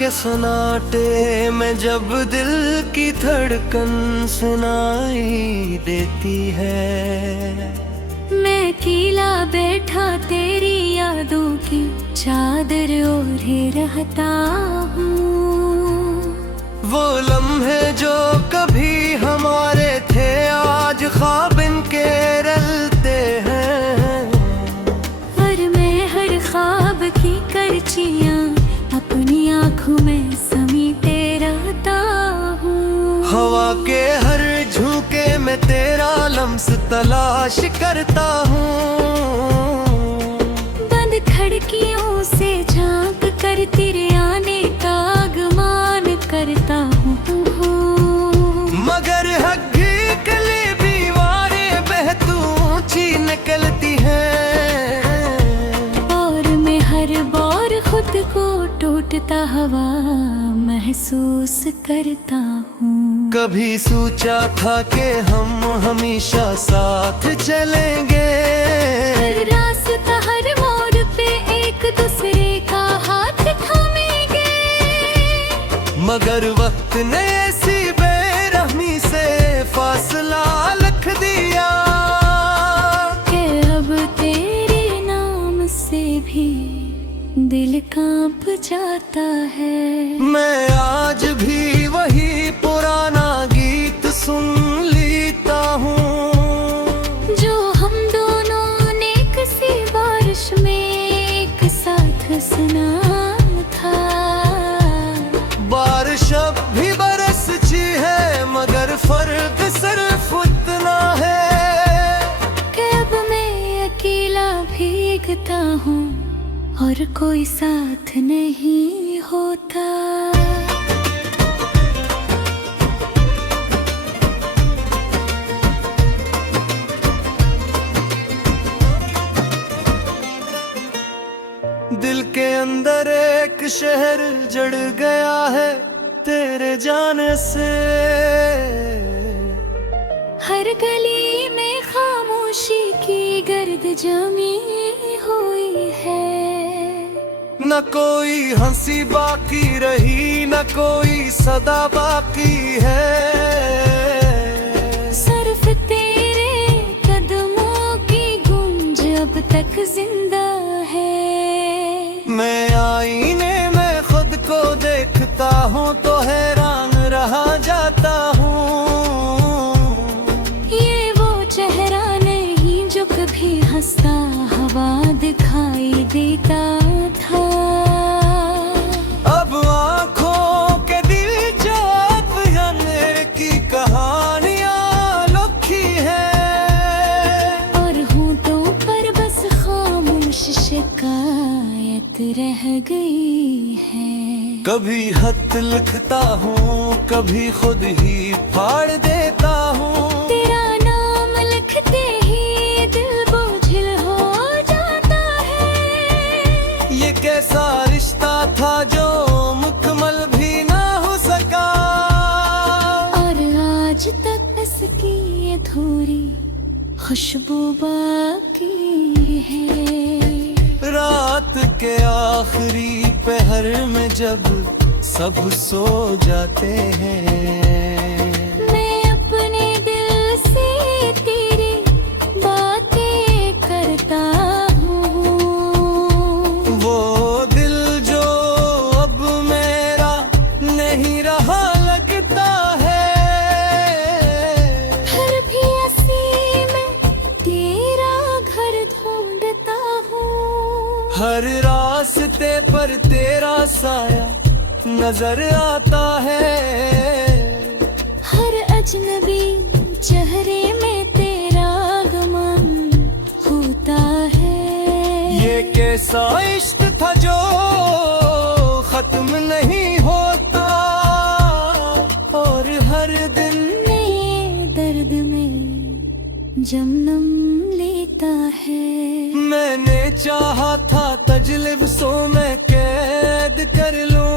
के सन्नाटे में जब दिल की धड़कन सुनाई देती है, मैं अकेला बैठा तेरी यादों की चादर ओढ़े रहता हूँ। वो लम्हे जो कभी हमारे थे आज ख्वाब इनके रलते हैं, पर मैं हर ख्वाब की करचियाँ अपनी आँखों में समीटे रहता हूँ। हवा के हर झोंके में तेरा लम्स तलाश करता हूँ। बंद खिड़कियों से झांक कर तेरे आने का आगमन करता हूँ। मगर हग्गी कली दीवारें बेहद ऊंची निकलती हैं, और मैं हर बार खुद को टूटता हुआ महसूस करता हूँ। कभी सोचा था कि हम हमेशा साथ चलेंगे, हर रास्ता हर मोड़ पे एक दूसरे का हाथ थामेंगे, मगर वक्त ने ऐसी बेरहमी से फासला रख दिया कि अब तेरे नाम से भी दिल कांप जाता है। मैं आज भी वही पुराना गीत सुन लेता हूँ, जो हम दोनों ने किसी बारिश में एक साथ सुना था। बारिश अब भी बरसती है, मगर फर्क सिर्फ उतना है कि अब मैं अकेला भीगता हूँ और कोई साथ नहीं होता। दिल के अंदर एक शहर जड़ गया है तेरे जाने से, हर गली में खामोशी की गर्द जमी हुई है। न कोई हंसी बाकी रही, न कोई सदा बाकी है, सिर्फ तेरे कदमों की गूंज अब तक जिंदा है। मैं आईने में खुद को देखता हूँ तो हैरान रहा जाता हूँ। ये वो चेहरा नहीं जो कभी हंसता हवा दिखाई देता था। अब आँखों के दिल जो अपने की कहानियाँ लिखी है, और होठों पर बस खामोश शिकायत रह गई है। कभी खत लिखता हूँ, कभी खुद ही फाड़ देता हूँ। तेरा नाम लिखते ही दिल बोझिल हो जाता है। ये कैसा रिश्ता था जो मुकम्मल भी ना हो सका, और आज तक इसकी अधूरी खुशबू बाकी है। रात के आखिरी पहर में जब सब सो जाते हैं, मैं अपने दिल से तेरी बातें करता हूँ। वो दिल जो अब मेरा नहीं रहा लगता है, फिर भी ऐसी मैं तेरा घर ढूंढता हूँ। हर रास्ते पर तेरा साया नजर आता है, हर अजनबी चेहरे में तेरा आगमन होता है। ये कैसा इश्क था जो खत्म नहीं होता, और हर दिन नए दर्द में जन्म लेता है। मैंने चाहा था तजलिस्सों में कैद कर लूं,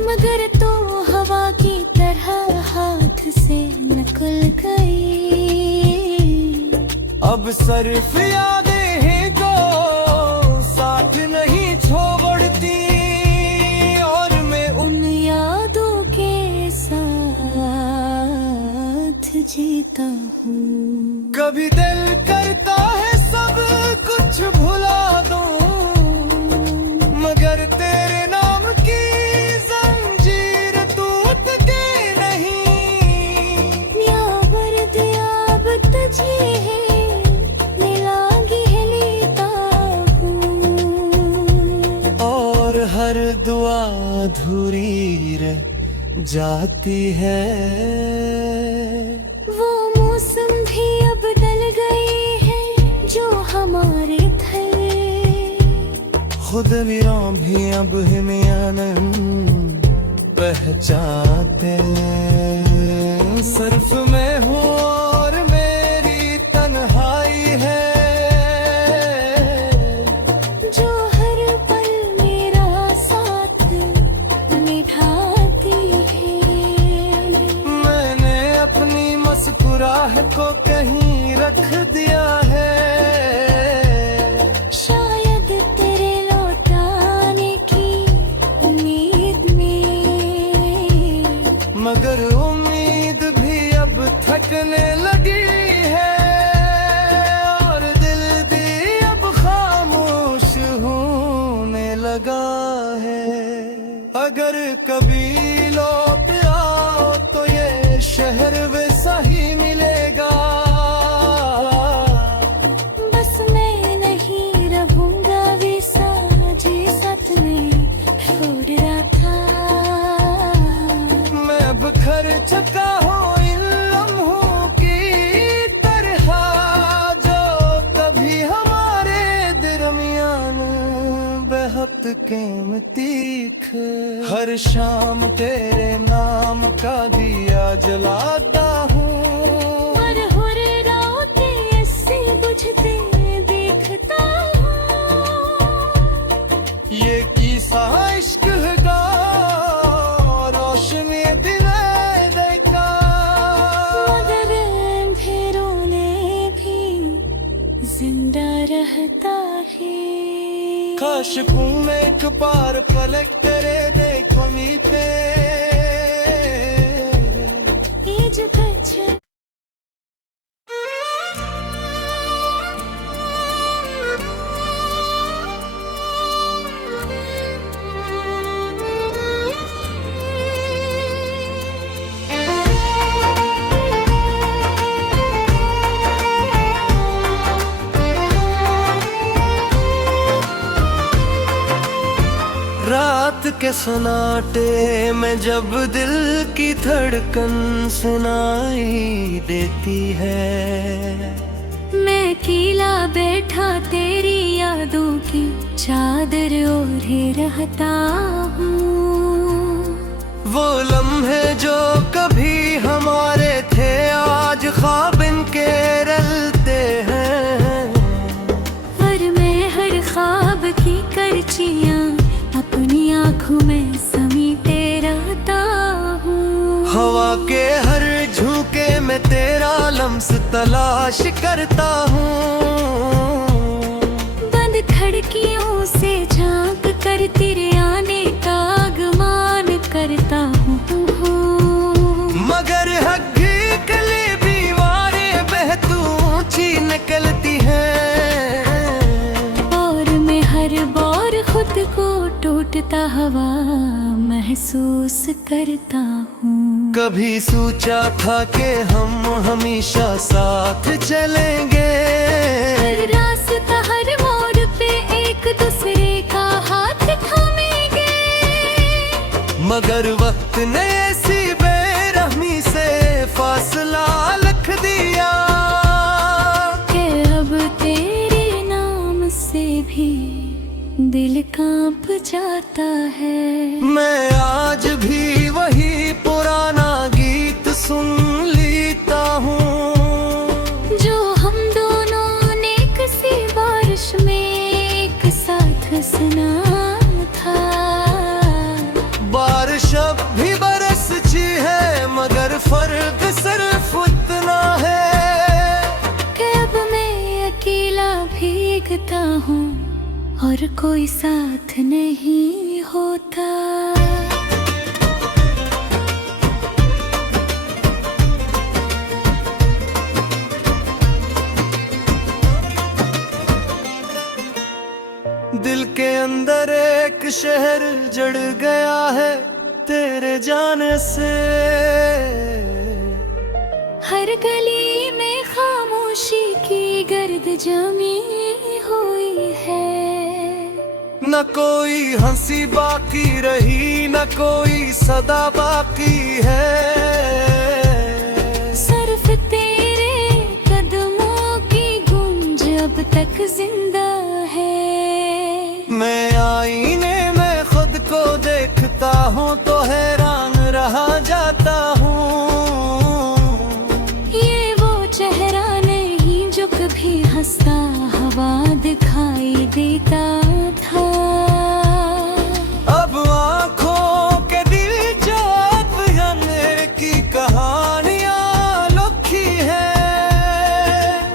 मगर तो हवा की तरह हाथ से निकल गई। अब सिर्फ यादें ही को साथ नहीं छोड़ती, जीता हूँ। कभी दिल करता है सब कुछ भुला दूं, मगर तेरे नाम की जंजीर टूटती नहीं। यावर दियाब तुझे है मिलागी है लेता हूँ। और हर दुआ अधूरी रह जाती है। वो मौसम भी अब बदल गए हैं जो हमारे थे। खुद वीरों भी अब हिमयानन पहचाते। सिर्फ मैं हूँ और मेरी तन्हाई है, जो हर पल मेरा साथ निभाती है। मैंने अपनी मुस्कुराहट को कहीं रख दिया है। शायद तेरे लौटाने की उम्मीद में, मगर उम्मीद भी अब थकने लगी है। और दिल भी अब खामोश होने लगा है। अगर कभी लौट आओ तो ये शहर वैसा ही मिलेगा। बस मैं नहीं रहूंगा वैसा जैसा तूने छोड़ रहा था। मैं अब खर चुका हूँ इन लम्हों की तरह, जो कभी हमारे दरमियान बेहद कीमती थे। हर शाम तेरे नाम का दिया जलाता हूँ, पर हो रे रातें ऐसे बुझते देखता हूँ। ये किस्सा इश्क का रोशनी दिन देखा। मगर अंधेरों ने भी जिंदा रहता है। काश घूम एक बार पलक करे देखो नीचे। इज कच्छ रात के सन्नाटे में जब दिल की धड़कन सुनाई देती है। मैं अकेला बैठा तेरी यादों की चादर ओढ़े रहता हूँ। वो लम्हे जो कभी हमारे थे आज ख्वाब इनके रलते हैं। पर मैं हर ख्वाब की करचियाँ अपनी आँखों में समीटे रहता हूँ। हवा के हर झोंके में तेरा लम्स तलाश करता हूँ। बंद खिड़कियों से झांक कर तेरे आने का आगमान करता हूँ। मगर हग्गी कली दीवारें बेहद ऊंची निकलती हैं। और मैं हर बार खुद को टूटता हवा महसूस करता हूँ। कभी सोचा था कि हम हमेशा साथ चलेंगे, हर रास्ता हर मोड़ पे एक दूसरे का हाथ थामेंगे। मगर वक्त ने ऐसी बेरहमी से फासला रख दिया कि अब तेरे नाम से भी दिल कांप जाता है। मैं आज भी वही पुराना गीत सुन लेता हूँ, जो हम दोनों ने किसी बारिश में एक साथ सुना था। बारिश अब भी बरसती है मगर फर्क सिर्फ उतना है कि अब मैं अकेला भीगता हूँ और कोई साथ नहीं होता। शहर जड़ गया है तेरे जाने से। हर गली में खामोशी की गर्द जमी हुई है। न कोई हंसी बाकी रही, न कोई सदा बाकी है। सिर्फ तेरे कदमों की गूंज अब तक जिंदा है। मैं आईने में खुद को देखता हूँ तो हैरान रहा जाता हूँ। ये वो चेहरा नहीं जो कभी हंसता हवा दिखाई देता था। अब आँखों के दिल जो अफसाने की कहानियाँ लिखी है।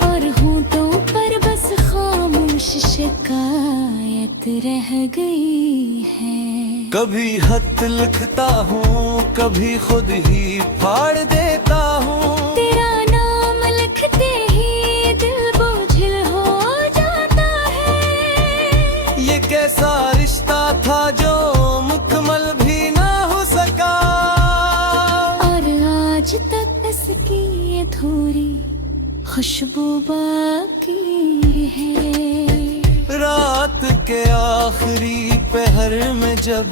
और होंठों पर बस खामोश शिकायत रह गई है। कभी खत लिखता हूँ, कभी खुद ही फाड़ देता हूँ। तेरा नाम लिखते ही दिल बोझिल हो जाता है। ये कैसा रिश्ता था जो मुकम्मल भी ना हो सका। और आज तक इसकी अधूरी खुशबू बाकी है। रात के आखिरी पहर में जब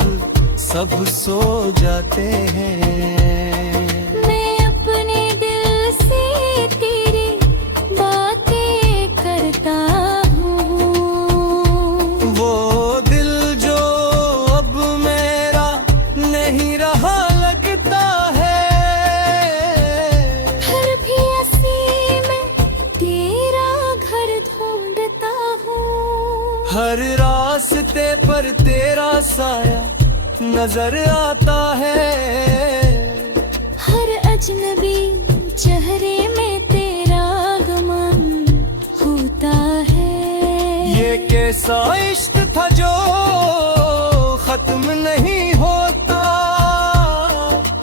सब सो जाते हैं, मैं अपने दिल से तेरी बातें करता हूँ। वो दिल जो अब मेरा नहीं रहा लगता है। फिर भी ऐसी मैं तेरा घर ढूंढता हूँ। हर रास्ते पर तेरा साया नजर आता है। हर अजनबी चेहरे में तेरा गमन होता है। ये कैसा इश्क था जो खत्म नहीं होता।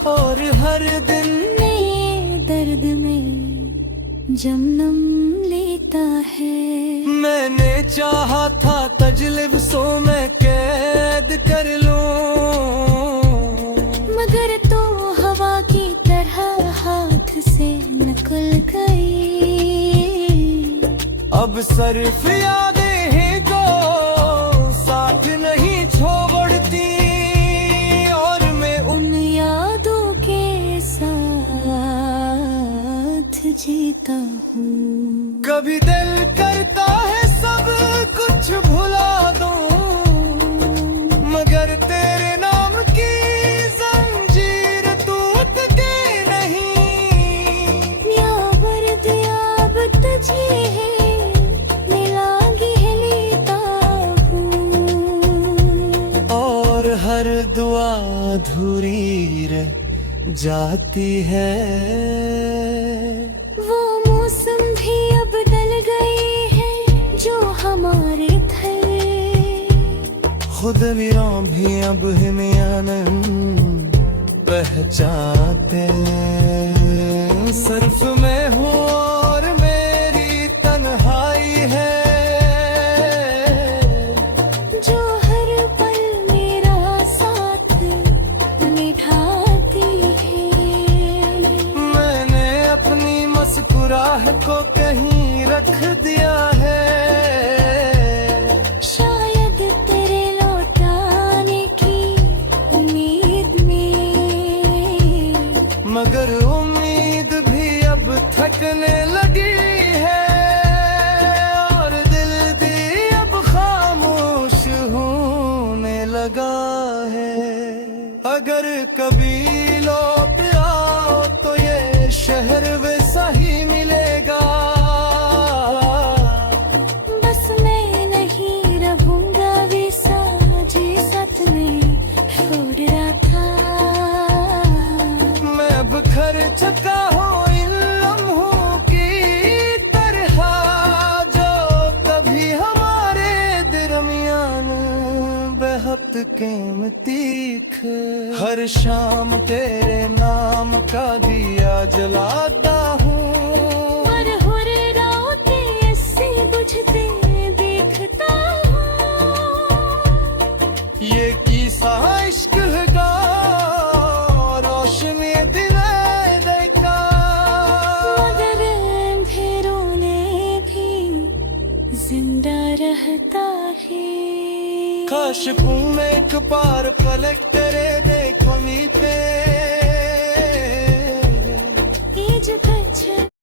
और हर दिन नए दर्द में जन्म लेता है। मैंने चाहा था तजलिस्सों में कैद कर लूं, मगर तो हवा की तरह हाथ से निकल गई। अब सिर्फ यादें ही को साथ नहीं छोड़ती। और मैं उन यादों के साथ जीता हूँ। कभी दिल करता है सब कुछ भुला दूं, मगर तेरे नाम की जंजीर टूटती नहीं। यावर दियाब तुझे है मिलागी है लेता हूँ। और हर दुआ अधूरी रह जाती है। वो मौसम भी अब बदल गए हैं जो हमारे थे। खुद मेरा भी अब हिमायन पहचानते। सिर्फ मैं हूँ और मेरी तन्हाई है, जो हर पल मेरा साथ निभाती है। मैंने अपनी मुस्कुराहट को कहीं रख दिया है। शायद तेरे लौटाने की उम्मीद में, मगर उम्मीद भी अब थकने लगी है। और दिल भी अब खामोश होने लगा है। अगर कभी लौट आओ तो ये शहर वैसा ही मिलेगा। बस मैं नहीं रहूंगा वैसा जैसा तूने छोड़ रहा था। मैं अब खर चुका हूँ इन लम्हों की तरह, जो कभी हमारे दरमियान बेहद कीमती थे। हर शाम तेरे नाम का दिया जलाता हूँ, पर हर रात ऐसे बुझते देखता हूँ। ये काश घूमे एक बार पलक तेरे देखो नी पे